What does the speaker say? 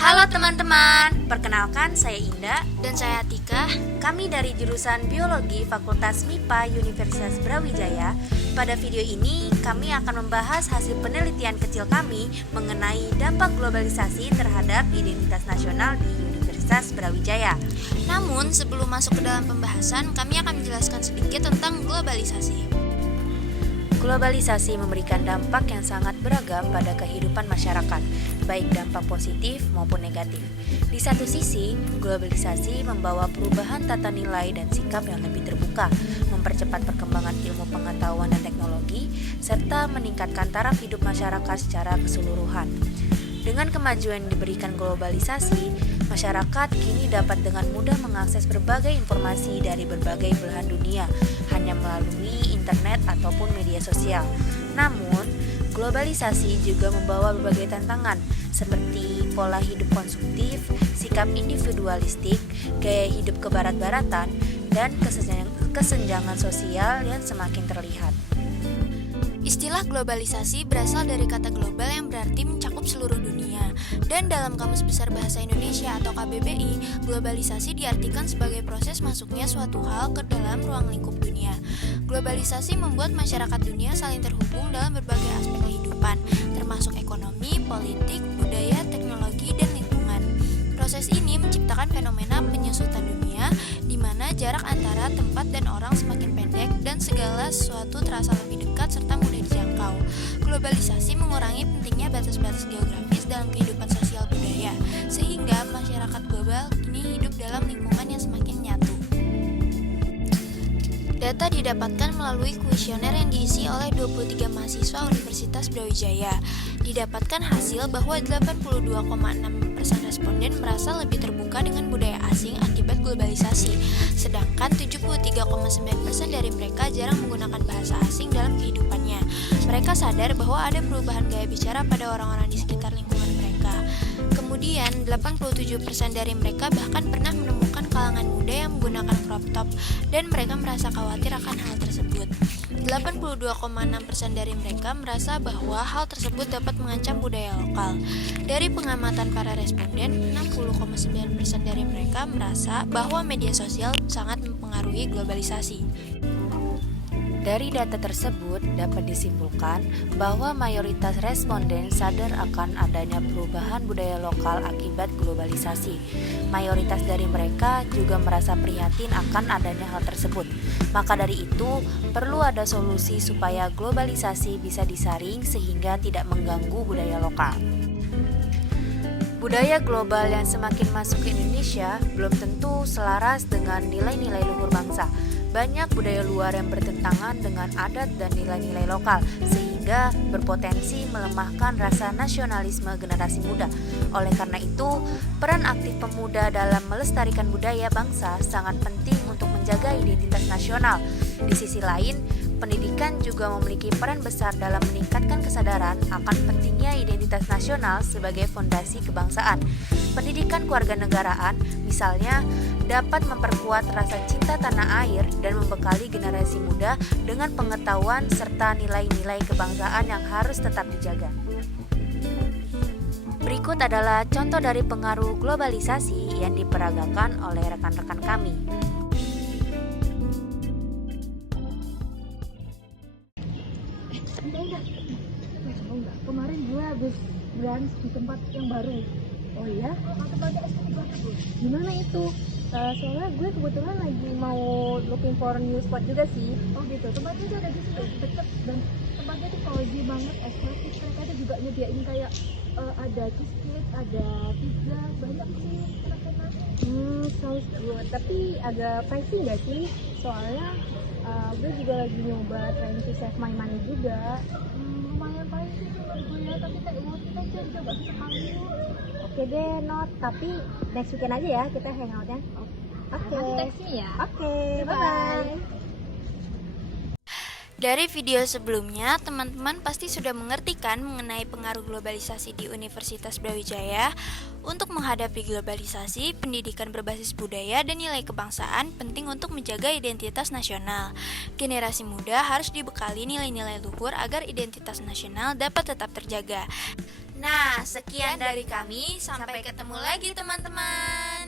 Halo teman-teman, perkenalkan saya Indah Dan saya Atika. Kami dari jurusan Biologi Fakultas MIPA Universitas Brawijaya. Pada video ini kami akan membahas hasil penelitian kecil kami mengenai dampak globalisasi terhadap identitas nasional di Universitas Brawijaya. Namun sebelum masuk ke dalam pembahasan, kami akan menjelaskan sedikit tentang globalisasi. Globalisasi memberikan dampak yang sangat beragam pada kehidupan masyarakat, baik dampak positif maupun negatif. Di satu sisi, globalisasi membawa perubahan tata nilai dan sikap yang lebih terbuka, mempercepat perkembangan ilmu pengetahuan dan teknologi, serta meningkatkan taraf hidup masyarakat secara keseluruhan. Dengan kemajuan yang diberikan globalisasi, masyarakat kini dapat dengan mudah mengakses berbagai informasi dari berbagai belahan dunia hanya melalui internet ataupun media sosial. Namun, globalisasi juga membawa berbagai tantangan seperti pola hidup konsumtif, sikap individualistik, gaya hidup kebarat-baratan, dan kesenjangan sosial yang semakin terlihat. Istilah globalisasi berasal dari kata global yang berarti mencakup seluruh dunia. Dan dalam Kamus Besar Bahasa Indonesia atau KBBI, globalisasi diartikan sebagai proses masuknya suatu hal ke dalam ruang lingkup dunia. Globalisasi membuat masyarakat dunia saling terhubung dalam berbagai aspek kehidupan, termasuk ekonomi, politik, budaya, teknologi, dan lingkungan. Proses ini menciptakan fenomena penyusutan dunia, di mana jarak antara tempat dan orang semakin pendek dan segala sesuatu terasa lebih dekat serta mudah dijangkau. Globalisasi mengurangi pentingnya batas-batas geografis dalam kehidupan sosial budaya, sehingga masyarakat global kini hidup dalam lingkungan yang semakin nyatu. Data didapatkan melalui kuesioner yang diisi oleh 23 mahasiswa Universitas Brawijaya. Didapatkan hasil bahwa 82,6% responden merasa lebih terbuka dengan budaya asing akibat globalisasi, sedangkan 73,9% dari mereka jarang menggunakan bahasa asing dalam kehidupannya. Mereka sadar bahwa ada perubahan gaya bicara pada orang-orang di sekitar lingkungan mereka. Kemudian, 87% dari mereka bahkan pernah menemukan kalangan muda yang menggunakan crop top dan mereka merasa khawatir akan hal tersebut. 82,6% dari mereka merasa bahwa hal tersebut dapat mengancam budaya lokal. Dari pengamatan para responden, 60,9% dari mereka merasa bahwa media sosial sangat mempengaruhi globalisasi. Dari data tersebut dapat disimpulkan bahwa mayoritas responden sadar akan adanya perubahan budaya lokal akibat globalisasi. Mayoritas dari mereka juga merasa prihatin akan adanya hal tersebut. Maka dari itu, perlu ada solusi supaya globalisasi bisa disaring sehingga tidak mengganggu budaya lokal. Budaya global yang semakin masuk ke Indonesia belum tentu selaras dengan nilai-nilai luhur bangsa. Banyak budaya luar yang bertentangan dengan adat dan nilai-nilai lokal, sehingga berpotensi melemahkan rasa nasionalisme generasi muda. Oleh karena itu, peran aktif pemuda dalam melestarikan budaya bangsa sangat penting untuk menjaga identitas nasional. Di sisi lain, pendidikan juga memiliki peran besar dalam meningkatkan kesadaran akan pentingnya identitas nasional sebagai fondasi kebangsaan. Pendidikan kewarganegaraan, misalnya, dapat memperkuat rasa cinta tanah air dan membekali generasi muda dengan pengetahuan serta nilai-nilai kebangsaan yang harus tetap dijaga. Berikut adalah contoh dari pengaruh globalisasi yang diperagakan oleh rekan-rekan kami. Enggak, kemarin gue habis brunch di tempat yang baru. Oh iya? Tempatnya bagus. Gimana itu? Soalnya gue kebetulan lagi mau looking for new spot juga sih. Oh gitu, tempatnya tuh ada di situ, deket. Dan tempatnya tuh cozy banget, estetik. Mereka tuh juga nyediain kayak ada cheesecake, ada pizza, banyak sih enak-enak. Sounds good. Tapi agak pricey gak sih? Soalnya gue juga lagi nyoba trying to save my money juga. Lumayan pricey sih menurut gue, tapi kayak mau kita coba sekali. Oke deh, Not. Tapi next weekend aja ya kita hangoutnya. Oke. Text me ya. Oke, bye-bye. Dari video sebelumnya, teman-teman pasti sudah mengerti kan mengenai pengaruh globalisasi di Universitas Brawijaya. Untuk menghadapi globalisasi, pendidikan berbasis budaya dan nilai kebangsaan penting untuk menjaga identitas nasional. Generasi muda harus dibekali nilai-nilai luhur agar identitas nasional dapat tetap terjaga. Nah, sekian dari kami. Sampai ketemu lagi teman-teman.